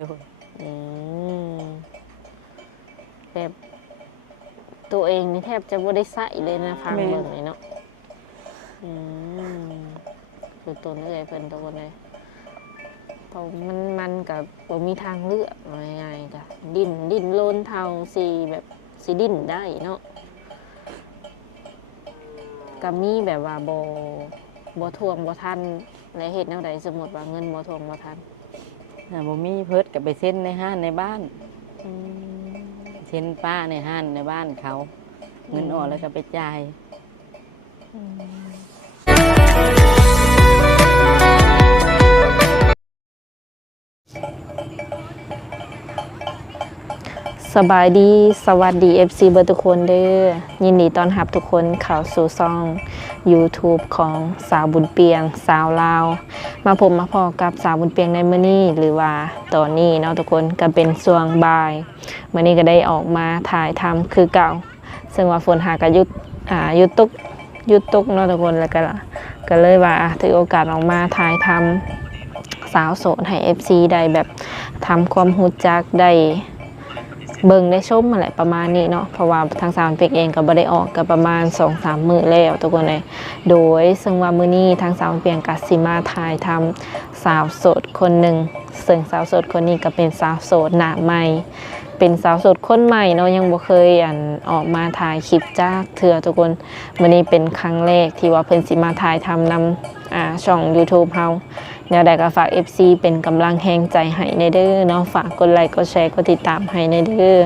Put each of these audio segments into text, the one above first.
โดยอืมแบบตัวเองนี่แทบจะบ่ได้ใส่เลยนะฟังเบิ่งเลยเนาะอืมคือตัวเอื้อยเพิ่นตัวเลยเพราะมันกับบ่มีทางเลือกง่ายๆจ้ะดิ้นโลนเท่าสิแบบสิดิ้นได้เนาะก็มีแบบว่าบ่ทวงบ่ทันและเฮ็ดแนวใดสมมุติว่าเงินบ่ทวงบ่ทันบ่มีเพิดกับไปเซ็นในห้างในบ้าน อืมเซ็นป้าในห้างในบ้านเขา เงินออกแล้วก็ไปจ่ายสบายดีสวัสดี FC เบอร์ทุกคนเด้อยินดีต้อนรับทุกคนเข้าสู่ช่อง YouTube ของสาวบุญเปียงสาวลาวมาพบมาพอกับสาวบุญเปียงในมื้อนี้หรือว่าตอนนี้เนาะทุกคนก็เป็นช่วงบ่ายมื้อนี้ก็ได้ออกมาถ่ายทำคือเก่าซึ่งว่าฝนหากะหยุดตกเนาะทุกคนแล้วก็เลยว่าถือโอกาสออกมาถ่ายทำสาวโสดให้ FC ได้แบบทำความรู้จักได้เบิ่งได้ชมอะไรประมาณนี้เนาะเพราะว่าทางสาวเป็กเองก็บ่ได้ออกกับประมาณ 2-3 มื้อแล้วทุกคนเลยโดยซึ่งว่ามื้อนี้ทางสาวเปียงก็สิมาถ่ายทำสาวโสดคนหนึ่งซึ่งสาวโสดคนนี้ก็เป็นสาวโสดหน้าใหม่เป็นสาวโสดคนใหม่เนาะยังบ่เคยออกมาถ่ายคลิปจ้าเทื่อทุกคนมื้อนี้เป็นครั้งแรกที่ว่าเพิ่นสิมาถ่ายทำนำช่อง YouTube เฮาแนวใดก็ฝาก FC เป็นกำลังแรงใจให้ในเด้อเนาะฝากกดไลค์กดแชร์กดติดตามให้ในเด้อ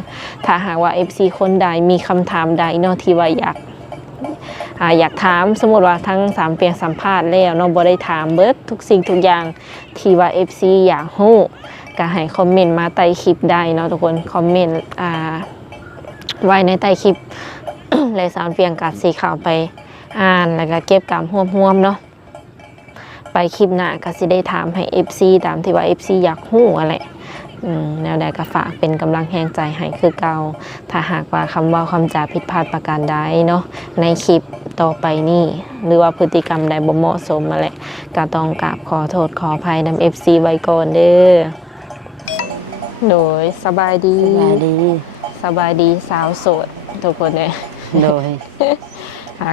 ถ้าหากว่า FC คนใดมีคำถามใดเนาะที่ว่าอยากถามสมมติว่าทั้ง3เปียงสัมภาษณ์แล้วเนาะบ่ได้ถามเบิดทุกสิ่งทุกอย่างที่ว่า FC อยากรู้ก็ให้คอมเมนต์มาใต้คลิปได้เนาะทุกคนคอมเมนต์ไว้ในใต้คลิป และสาวเปียงก็สิเข้าไปอ่านแล้วก็เก็บกำรวมๆเนาะไปคลิปหน้าก็สิได้ถามให้ FC ตามที่ว่า FC อยากรู้อะไรแนวใดก็ฝากเป็นกำลังแรงใจให้คือเก่าถ้าหากว่าคำเว้าคำจาผิดพลาดประการใดเนาะในคลิปต่อไปนี่หรือว่าพฤติกรรมใดบ่เหมาะสมอะไรก็ต้องกราบขอโทษขออภัยนำ FC ไว้ก่อนเด้อโดยสบายดีสาวโสดทุกคนเลยโดย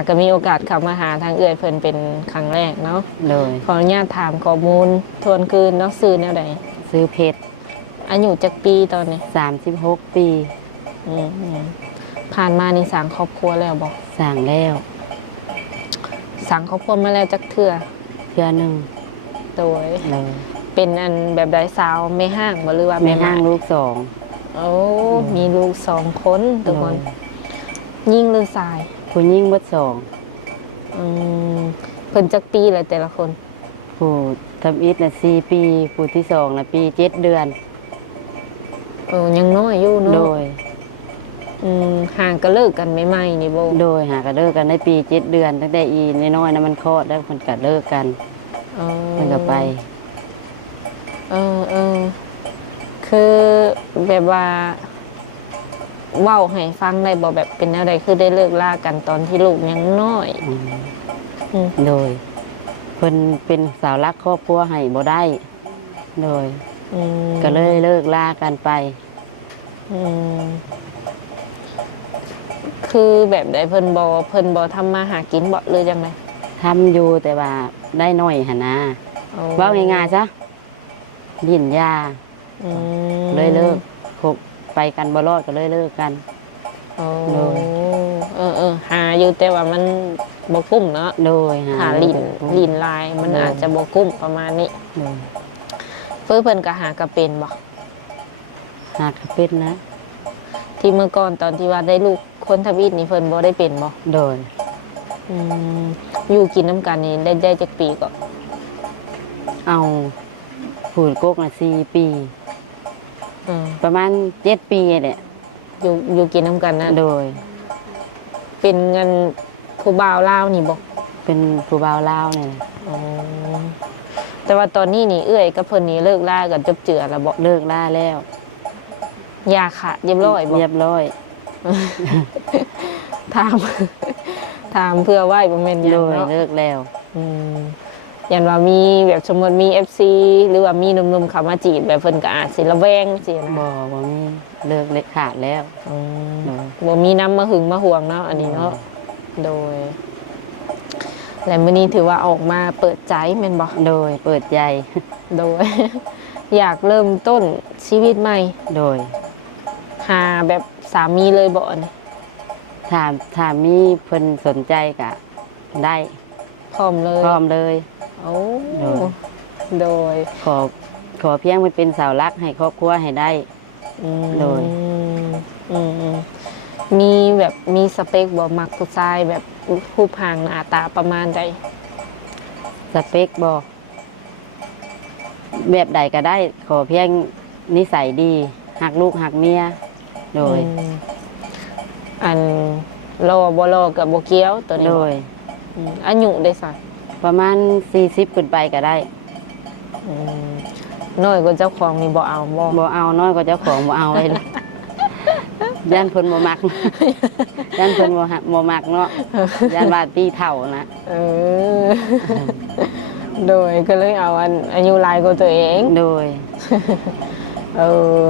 ก็มีโอกาสเข้ามาหาทางเอื้อยเพิ่นเป็นครั้งแรกเนาะโดยขออนุญาตถามข้อมูลทวนคืนเนาะซื้อแนวใดซื้อเพชรอายุจักปีตอนนี้36 ปีผ่านมานี่สร้างครอบครัวแล้วบ่สร้างแล้วสร้างครอบครัวมาแล้วจักเทื่อหนึ่งโดยเลยเป็นแบบใดสาวไม่ห้างบ่หรือว่าแม่ห้างลูก2โอ้มีลูก2คนทุกคนยิ่งหรือชายผู้หญิงเบิด2เพิ่นจักปีแล้วแต่ละคนผู้ทำอิฐน่ะ4 ปีผู้ที่2น่ะปี7 เดือนยังน้อยอยู่เนาะโดยห่างก็เลิกกันใหม่ๆนี่บ่โดยหาก็เลิกกันได้ปี7 เดือนตั้งแต่อีน้อยๆนะมันคลอดแล้วมันก็เลิกกันมันก็ไปคือแบบว่าเว้าให้ฟังได้บ่แบบเป็นอะไรคือได้เลิกลากันตอนที่ลูกยังน้อยโดยเพิ่นเป็นสาวรักครอบครัวให้บ่ได้โดยก็เลยเลิกลากันไปคือแบบใดเพิ่นบ่ทำมาหากินบ่เลยจังไดทำอยู่แต่ว่าได้น้อยหั่นนะเว้าง่ายๆซะดิ้นยาเลยเลิกคบไปกันบ่รอดก็เลยเลิกกันหาอยู่แต่ว่ามันบ่กุ้มเนาะโดยหาลิ้นลายมันอาจจะบ่กุ้มประมาณนี้เพิ่นก็หากระเป็นบ่หากระเป็นนะที่เมื่อก่อนตอนที่ว่าได้ลูกคนทวีตนี่เพิ่นบ่ได้เป็นบ่โดยอยู่กินน้ำกันนี่ได้จักปีก็เอาผูดกกน่ะ4 ปีประมาณ7 ปีแหละอยู่กินน้ำกันนะโดยเป็นเงินผู้บ่าวลาวนี่บ่เป็นผู้บ่าวลาวนี่แต่ว่าตอนนี้นี่เอื้อยกับเพิ่นนี่เลิกลากันจบเจือแล้วบ่เลิกลาแล้วยาค่ะเรียบร้อยบ่เรียบร้อยถามเพื่อไหว้บ่แม่นหยังเนาะเลิกแล้ว ยันว่ามีแบบสมมติมี FC หรือว่ามีหนุ่มๆเข้ามาจีบแบบเพิ่นก็อาจสิระแวงสินะ บ่มีเลิกเล็กขาดแล้ว อืม โดย บ่มีน้ำมาหึงมาห่วงเนาะอันนี้เนาะโดยและมื้อนี้ถือว่าออกมาเปิดใจแม่นบ่ โดยเปิดใจ โดย อยากเริ่มต้นชีวิตใหม่ โดย หาแบบสามีเลยบ่เนี่ย ถ้ามีเพิ่นสนใจก็ได้ พร้อมเลย พร้อมเลย โอ้ โดย โดย ขอเพียงมันเป็นเสาหลักให้ครอบครัวให้ได้ อืม โดย อืมมีแบบมีสเปคบ่มักผู้ชายแบบรูปร่างหน้าตาประมาณใด สเปคบ่แบบใดก็ได้ ขอเพียงนิสัยดีหักลูกหักเมียโดย อืมอันรอบ่รอกับบ่เกี้ยวตัวนี้ โด บ่ ย อายุได้สัก ประมาณ40ขึ้นไปก็ได้ น้อยกว่าเจ้าของนี่บ่เอาบ่ บ่เอาน้อยกว่าเจ้าของบ่เอาเลย ย่านเพิ่นบ่มัก ย่านเพิ่นบ่มักเนาะย่านว่าตีเฒ่านะ เออ โดยก็เลยเอาอันอายุหลายกว่าตัวเอง โดย เออ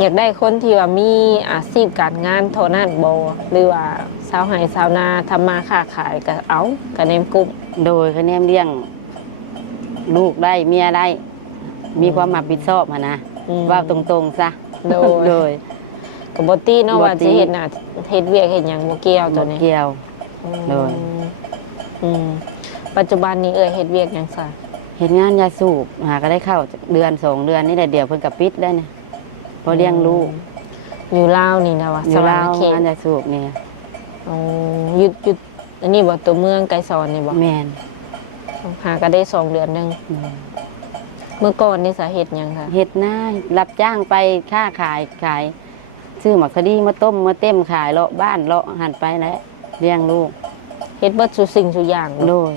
อยากได้คนที่ว่ามีอาชีพการงานเท่านั้นบ่หรือว่าชาวไร่ชาวนาทำมาค้าขายก็เอาก็แนมกลุ่ม โดยคะแนนเลี้ยงลูกได้เมียได้ มีความรับผิดชอบหั้นนะ ว่าตรงๆซะ โดย โดย ก็บ่ตี้เนาะ บ่ ว่า ตี้ สิเฮ็ดหน้าเฮ็ดเวียกเฮ็ดหยังบ่เกี่ยวตัวนี้ เกี่ยว โดย อืมปัจจุบันนี้เฮ็ดเวียกหยังซะ เห็นงานยาสูบหาก็ได้เข้าเดือน2 เดือนนี่แหละเดี๋ยวเพิ่นก็ปิดได้เนี่ยพอเลี้ยงลูก อยู่ลาวนี่นะว่า อยู่ลาว สวรรณเขต งานยาสูบเนี่ย อ๋อหยุดอันนี้บ่ตัวเมืองไกลสอนนี่บ่ แม่น หาก็ได้2 เดือนหนึงเมื่อก่อนนี่สาเหตุหยังคะ เฮ็ดหน้ารับจ้างไปค้าขายซื้อหมักสะดีมาต้มมาเต็มขายเลาะบ้านเลาะหันไปแล้วเลี้ยงลูก เฮ็ดเบิดทุกสิ่งทุกอย่างบ่ โดย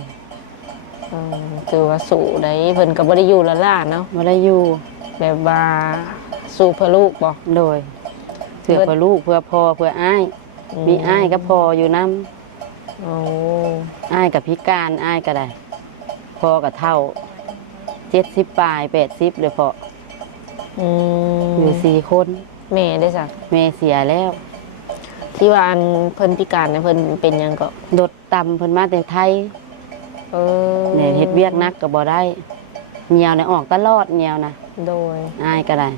ถือว่าสู้ได้เพิ่นก็บ่ได้อยู่ละล่าเนาะ บ่ได้อยู่ แบบว่าสู้เพื่อลูกบ่ โดยเพื่อลูกเพื่อพ่อเพื่ออ้ายมีอ้ายก็พออยู่น้ โอ้ ำอ้ายกับพิการอ้ายก็ได้พ่อก็เท่า70ปลาย80เลยพอ อืม อยู่4 คน แม่ได้สัก แม่เสียแล้ว ที่ว่าอันเพิ่นพิการเนี่ยเพิ่นเป็นหยังก็ โดดต่ำเพิ่นมาแต่ไทย เออ เนี่ยเฮ็ดเวียกนักก็บ่ได้เหนียวเนี่ยออกตลอดเหนียวนะ โดย อ้ายก็ได้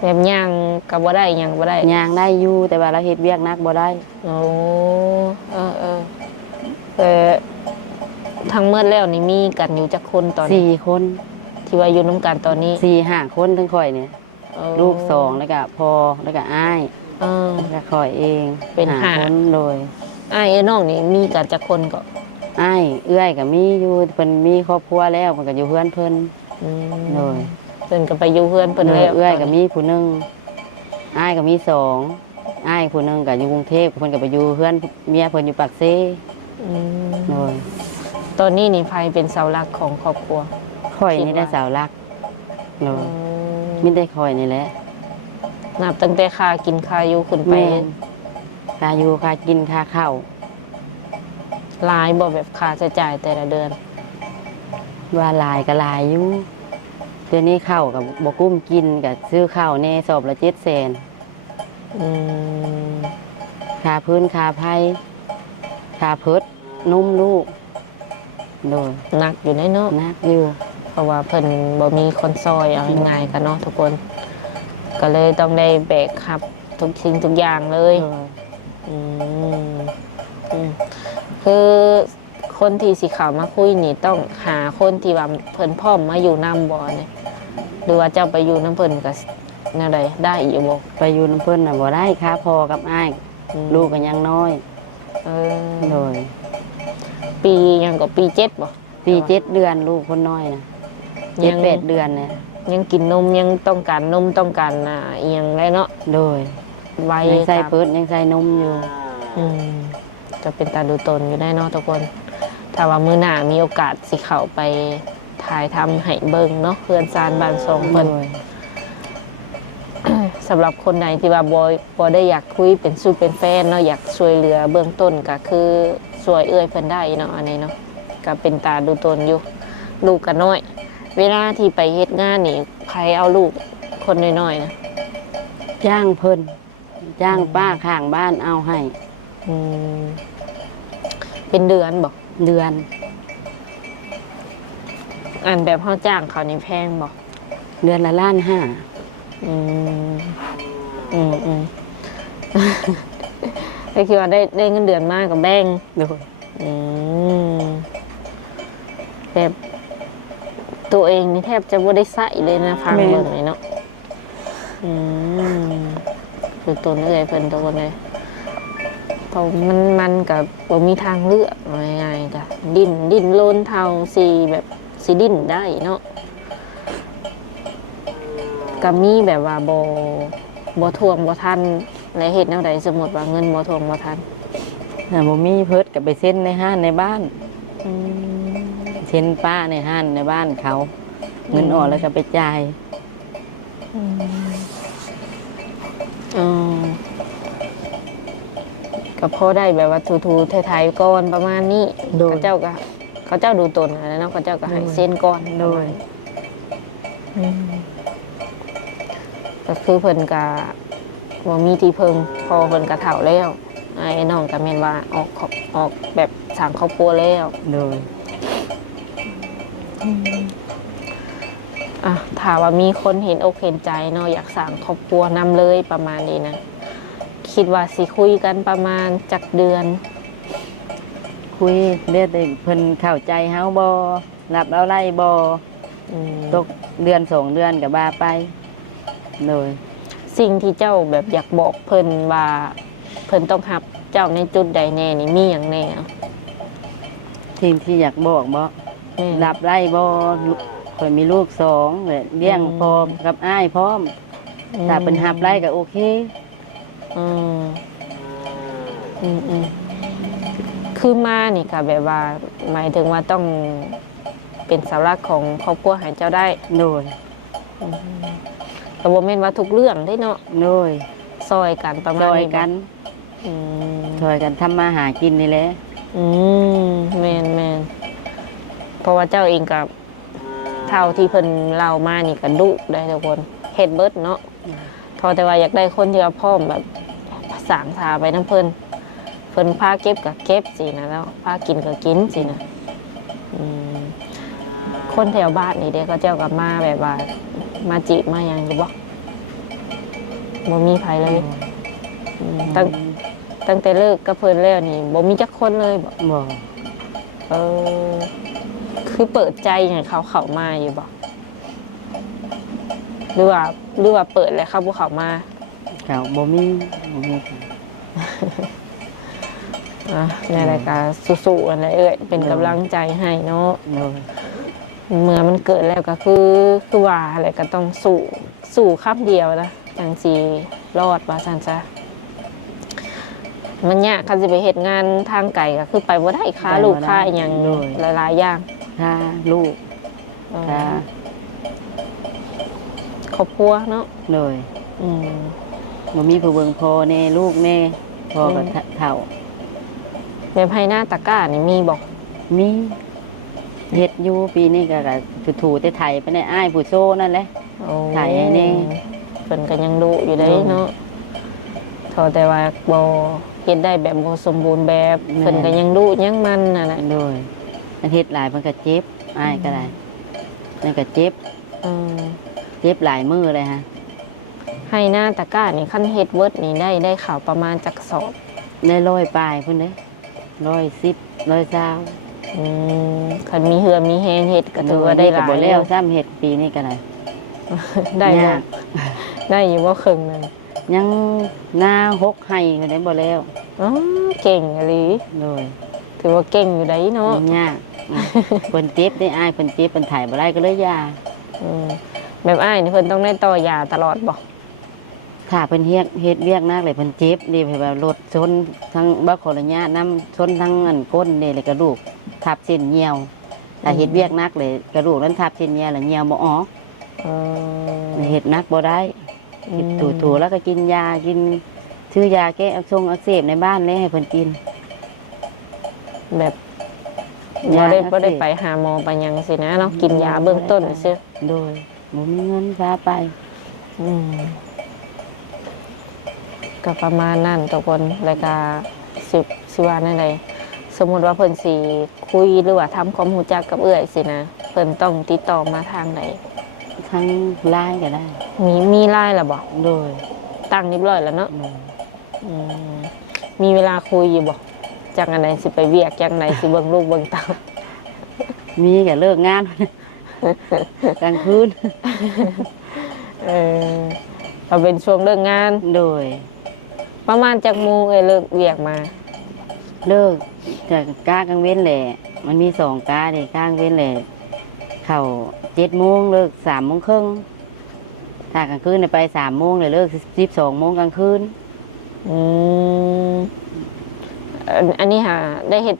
แบบย่างก็บ่ได้หยังบ่ได้ ย่างได้อยู่แต่ว่าเราเฮ็ดเวียกนักบ่ได้ โอ้แต่ทั้งหมดแล้วนี่มีกันอยู่จักคนตอนนี้ 4 คน ที่ว่าอยู่นํกันตอนนี้ 4-5 คนทั้งข่อยเนี่ย เออ ลูก2แล้วก็พ่อแล้วก็อ้าย เออ แล้วก็ข่อยเอง เป็น 5 ห้า คนโดย อ้ายน้องนี่มีกันจักคนก็ อ้ายเอื้อยก็มีอยู่เพิ่นมีครอบครัวแล้วเพิ่นก็อยู่เพื่อนเพิ่น อืม โดย เพิ่นก็ไปอยู่เพื่อนเพิ่นแล้ว เอื้อยก็มีผู้หนึงอ้ายก็มี2อ้ายผู้หนึงก็อยู่กรุงเทพเพิ่นก็ไปอยู่เพื่อนเมียเพิ่นอยู่ปากเซ่ อืม โดย ตอนนี้นี่ไผเป็นเสาหลักของครอบครัว ข่อยนี่ได้สาวรักโดยมิได้ข่อยนี่แหละ นับตั้งแต่ค่ากินค่าอยู่ขึ้นไป แม่นค่าอยู่ค่ากินค่าข้าว หลายบ่แบบค่าใช้จ่ายแต่ละเดือน ว่าหลายก็หลายอยู่เดี๋ยวนี้ข้าวก็บ่กุ้มกินก็ซื้อข้าวแน่สอบละ700,000 อืม ค่าพื้นค่าไผ่ค่าเพิดนุ่มลูกโดย หนักอยู่ในเนาะ นักอยู่ เพราะว่าเพิ่นบ่มีคนซอยเอาง่ายๆกันเนาะทุกคน ก็เลยต้องได้แบกรับทุกสิ่งทุกอย่างเลย อืมอืมคือคนที่สิเข้ามาคุยนี่ต้องหาคนที่ว่าเพิ่นพร้อมมาอยู่นำบ่เนี่ยหรือว่าเจ้าไปอยู่น้ำเพิ่นก็แนวใดได้อยู่บ่ ไปอยู่น้ำเพิ่นน่ะบ่ได้ค่าพอกับอ้าย อืม ลูกก็ยังน้อย เอ โด อย ปียังก็ปี7บ่ ปี7 เดือนลูกคนน้อยนะ7-8 เดือนเนี่ย ยังกินนมยังต้องการนมต้องการอีหยังได้เนาะ โดย ไว้ ยังใส่ ตาม เปิดยังใส่นมอยู่ อืมจะเป็นตาดูตนอยู่ได้เนาะทุกคนถ้าว่ามื้อหน้ามีโอกาสสิเข้าไปถ่ายทำให้เบิ่งเนาะเพื่อนซานบ้านทรงเพิ่น โดย สำหรับคนไหนที่ว่าบ่ได้อยากคุยเป็นสู้เป็นแฟนเนาะอยากช่วยเหลือเบื้องต้นก็คือช่วยเอื้อยเพิ่นได้เนาะอันนี้เนาะก็เป็นตาดูตนอยู่ ลูกก็น้อย เวลาที่ไปเฮ็ดงานนี่ใครเอาลูกคนน้อยๆนะ จ้างเพิ่นจ้างป้าข้างบ้านเอาให้ อืมเป็นเดือนบ่ เดือน อันแบบเฮาจ้างเขานี่แพงบ่ เดือนละ1,500,000 อืมก็คือว่าได้เงินเดือนมากกับแบ่ง โดย อืมแบบตัวเองนี่แทบจะบ่ได้ใส่เลยนะฟังเบิ่งเลยเนาะอืมคือตัวเอื้อยเพิ่นตัวเลยเพราะมันกับบ่มีทางเลือกว่าง่ายๆจ้ะดิ้นโลนเท่าสิแบบสิดิ้นได้เนาะก็มีแบบว่าบ่ทวงบ่ทันและเฮ็ดแนวใดสมมุติว่าเงินบ่ทวงบ่ทัน น่ะบ่มีเพิ่นก็ไปเซ็นในห้างในบ้าน อืม เซ็นป้าในห้างในบ้านเขา เงินออกแล้วก็ไปจ่าย อ๋อก็พอได้แบบว่าทูๆไทยๆก่อนประมาณนี้เขาเจ้าดูตนอะไรเนาะเขาเจ้าก็ให้เส้นก่อน โดย อืมก็คือเพิ่นก็บ่มีที่เพิ่งพอเพิ่นก็เฒ่าแล้วไอ้น้องก็แม่นว่าออกแบบสร้างครอบครัวแล้ว โดย อ่ะถามว่ามีคนเห็นอกเห็นใจเนาะอยากสร้างครอบครัวนำเลยประมาณนี้นะคิดว่าสิคุยกันประมาณจักเดือน คุยเรียกได้เพิ่นเข้าใจเฮาบ่รับเอาไล่บ่ อืม ตกเดือน2 เดือนก็บ่าไปโดย สิ่งที่เจ้าแบบอยากบอกเพิ่นว่าเพิ่นต้องรับเจ้าในจุดใดแน่นี่มีอย่างแน่เอา ทีมที่อยากบอกบ่ แม่ รับไล่บ่ข่อยมีลูก2เลยเลี้ยงพร้อมกับอ้ายพร้อมถ้าเพิ่นรับไล่ก็โอเค อืมคือมานี่ก็แบบว่า หมายถึงว่าต้องเป็นเสาหลักของครอบครัวให้เจ้าได้ โดย แต่บ่แม่นว่าทุกเรื่องได้เนาะ โดย ซอยกันประมา ซ ณ อย นี้บ่ กัน อืม ซอยกันทำมาหากินนี่แหละ อืมแม่นเพราะว่าเจ้าเองกับเท่าที่เพิ่นเล่ามานี่ก็ดุได้ทุกคนเฮ็ดเบิดเนาะพอแต่ว่าอยากได้คนที่ว่าพร้อมแบบสร้างทาไปน้ำเพิ่นพาเก็บก็เก็บสินะแล้วพากินก็กินสินะอืมคนแถวบ้านนี่เด้เขาเจ้าก็มาแบบว่ามาจีบมาหยังอยู่บ่บ่มีไผเลยอืมตั้งแต่เลิกกับเพิ่นแล้วนี่บ่มีจักคนเลยบ่ บ่ เออคือเปิดใจให้เขาเข้ามาอยู่บ่หรือว่าเปิดแล้วเขาบ่เข้ามา เขาบ่มี อ่ะในรายการสู้ๆอะไรเป็นกำลังใจให้เนาะ โดย เมื่อมันเกิดแล้วก็คือว่าอะไรก็ต้องสู้คำเดียวนะจังสิรอดว่าซั่นซะมันยากคันสิไปเฮ็ดงานทางไกลก็คือไปบ่ได้ค่าลูกค่าอหยังหลายๆอย่าง ถ้าลูก ถ้า ครอบครัวเนาะ โดย อืม บ่มีผู้เบิ่งพ่อแน่ลูกแน่พ่อก็เฒ่า แบบให้หน้าตะกร้านี่มีบอก มีเฮ็ดอยู่ปีนี้ก็ถูๆแต่ไถไปในอ้ายผู้โซนั่นแหละ ถ่ายให้แน่ เพิ่นก็ยังดูอยู่ได้เนาะเท่าแต่ว่าบ่เฮ็ดได้แบบบ่สมบูรณ์แบบเพิ่นก็ยังดูยังมันน่ะนะ โดยอาทิตย์หลายมันก็เจ็บอ้ายก็ได้นั่นก็เจ็บ อืม เจ็บหลายมือเลยฮะ ให้หน้าตะกร้านี่คันเฮ็ดเวิร์ดนี่ได้ข่าวประมาณจักสอบ ได้100ปลายพุ่นเด้110 120 อืมคันมีเหือมีแฮงเฮ็ดก็ถือว่าได้หลาย บ่แล้วซ้ำเฮ็ดปีนี้ก็ได้ ได้บ่ ยาก ได้อยู่บ่ครึ่งหนึง ยังหน้า6ให้ก็ได้บ่แล้ว อ๋อเก่งอีหลี โดย ถือว่าเก่งอยู่ได้เนาะ ยากเพิ่นเจ็บได้อ้ายเพิ่นเจ็บเพิ่นถ่ายบ่ได้ก็เลยยา อืมแบบอ้ายนี่เพิ่นต้องได้ต่อยาตลอดบ่ ถ้าเพิ่นเฮ็ดเวียกนักเลยเพิ่นเจ็บนี่แบบรถชนทั้งบ่ขออนุญาตนํชนทั้งอันก้นนี่เลยกระดูกทับเส้นเหี่ยวถ้าเฮ็ดเวียกนักเลยกระดูกนั้นทับเส้นเหี่ยวแล้วเหี่ยวบ่ออก เออ เฮ็ดนักบ่ได้ถูๆแล้วก็กินยากินซื้อยาแก้อักเสบในบ้านเลยให้เพิ่นกิน แบบ บ่ได้ไปหาหมอไปหยังสินะเนาะกินยาเบื้องต้นซื่อ โดยบ่มีเงินพาไป ก็ประมาณนั้นทุกคนแล้วก็สิว่าในใดสมมุติว่าเพิ่นสิคุยหรือว่าทำความรู้จักกับเอื้อยสินะเพิ่นต้องติดต่อมาทางใด ทั้งไลน์ก็ได้ มีไลน์ล่ะบ่ โดย ตั้งเรียบร้อยแล้วเนาะ โดย อืมมีเวลาคุยอยู่บ่จากอันไหนสิไปเวียกจากไหนสิเบิ่งลูกเบิ่งเต้า มีก็เลิกงาน กลางคืน เออเอาเป็นช่วงเลิกงาน โดย ประมาณจักโมงเลิกเวียกมา เลิกจากกากลางเว้นแหละมันมี2กาดิกลางเว้นแหละเข้า7 โมงเลิก3 โมงครึ่งถ้ากลางคืนเนี่ยไป3 โมงเลยเลิก12 โมงกลางคืน อืมอันนี้หาได้เห็ด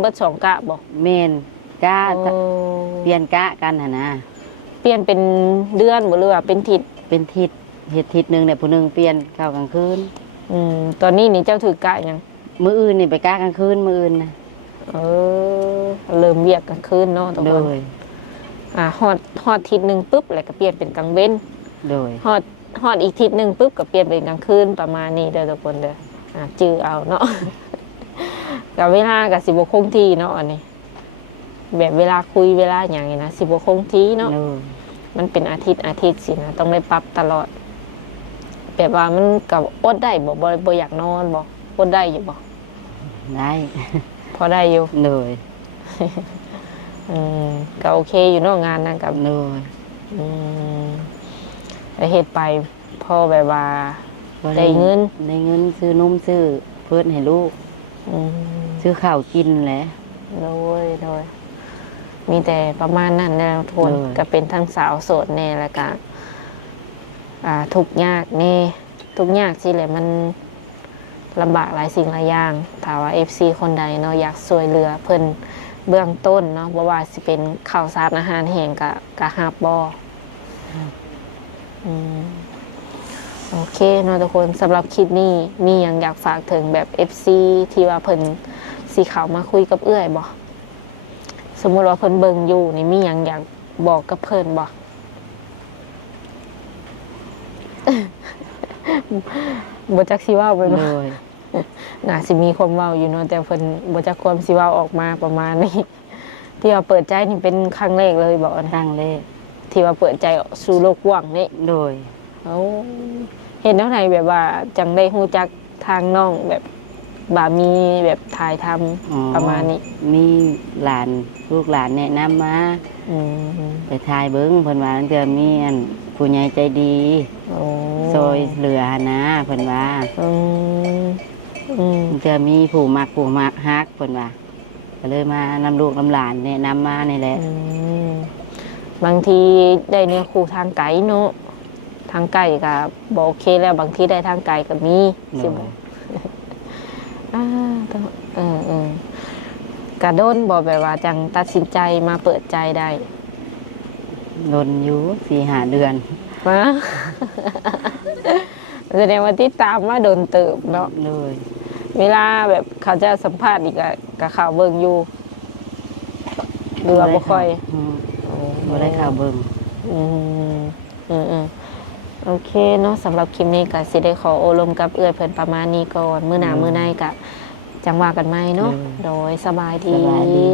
เบิด2กะบ่ เมนกา โอ้ เปลี่ยนกะกันหั่นนะ เปลี่ยนเป็นเดือนบ่หรือว่าเป็นทิศ เป็นทิศเฮ็ดทิศหนึงเนี่ยผู้หนึงเปลี่ยนเข้ากลางคืน ตอนนี้นี่เจ้าถือกะหยัง มื้ออื่นนี่ไปกะกลางคืนมื้ออื่นนะ เออเริ่มเวียกกลางคืนเนาะทุก โด คน ย ฮอดทิศหนึงปุ๊บแล้วก็เปลี่ยนเป็นกลางเว้น โดย ฮอดอีกทิศหนึงปุ๊บก็เปลี่ยนเป็นกลางคืนประมาณนี้เด้อทุกคนเด้อจื้อเอาเนาะ กับเวลากับสิบคงที่เนาะอันนี้แบบเวลาคุยเวลาอย่างนี้นะสิบคงที่เนาะ โดย มันเป็นอาทิตย์สินะต้องได้ปรับตลอดแบบว่ามันกับอดได้บ่อยากนอนบ่อดได้อยู่บ่ ได้ พอได้อยู่ โดย ก็โอเคอยู่เนาะงานนั่นกับ โดย ไปเฮ็ดไปพอแบบว่า ได้เงิน ได้เงินซื้อนมซื้อเพิ่นให้ลูก ซื้อข้าวกินแหละ โดยมีแต่ประมาณนั้นแนวทน เลย ก็เป็นทั้งสาวโสดแน่แล้วก็ทุกข์ยากแน่ทุกข์ยากสิแหละมันลำบากหลายสิ่งหลายอย่างถ้าว่า FC คนใดเนาะอยากช่วยเหลือเพิ่นเบื้องต้นเนาะบ่ว่าสิเป็นข้าวสารอาหารแห้งก็ฮับบ่โอเคเนาะทุกคนสำหรับคลิปนี้มีหยังอยากฝากถึงแบบ FC ที่ว่าเพิ่นสิเข้ามาคุยกับเอื้อยบ่สมมุติว่าเพิ่นเบิ่งอยู่นี่มีหยังอยากบอกกับเพิ่นบ่ บ่จักสิเว้าไป โด บ่ ย น่าสิมีความเว้าอยู่เนาะแต่เพิ่นบ่จักความสิเว้าออกมาประมาณนี้ ที่ว่าเปิดใจนี่เป็นครั้งแรกเลยบ่นะ ตั้งเลข ที่ว่าเปิดใจสู่โลกกว้างนี่ โดย เอ้าเห็นแนวไหนแบบว่าจังได้ฮู้จักทางน้องแบบบ่ามีแบบถ่ายทำ อ๋อ ประมาณนี้ มีหลานลูกหลานแนะนำมา อืม ไปทายเบิ้งเพิ่นว่าตั้งแต่มีอันผู้ใหญ่ใจดี โอ้ ซอยเหลือนะเพิ่นว่า อืม ตั้งแต่มีผู้มักฮักเพิ่นว่าก็เลยมานำลูกนำหลานแนะนำมานี่แหละ อืมบางทีได้เนื้อคู่ทางไกลเนาะทางไกลก็บ่โอเคแล้วบางทีได้ทางไกลก็มี โด สิ ย บ่ต้องกระโดนบอกแบบว่าจังตัดสินใจมาเปิดใจได้ โดนอยู่4-5 เดือน มา แสดงว่าที่ตามมาโดนเติบเนาะ เลย เวลาแบบเขาจะสัมภาษณ์อีกกับข่าวเบิ่งอยู่หรือว่าบ่ค่อย บ่ได้ข่าวเบิ่ง อืมโอเคเนาะสำหรับคลิปนี้ก็สิได้ขอโอลมกับเอื้อยเพิ่นประมาณนี้ก่อนมื้อหน้ามื้อในก็จังว่ากันใหม่เนาะโดยสบาย ส ดี บายดี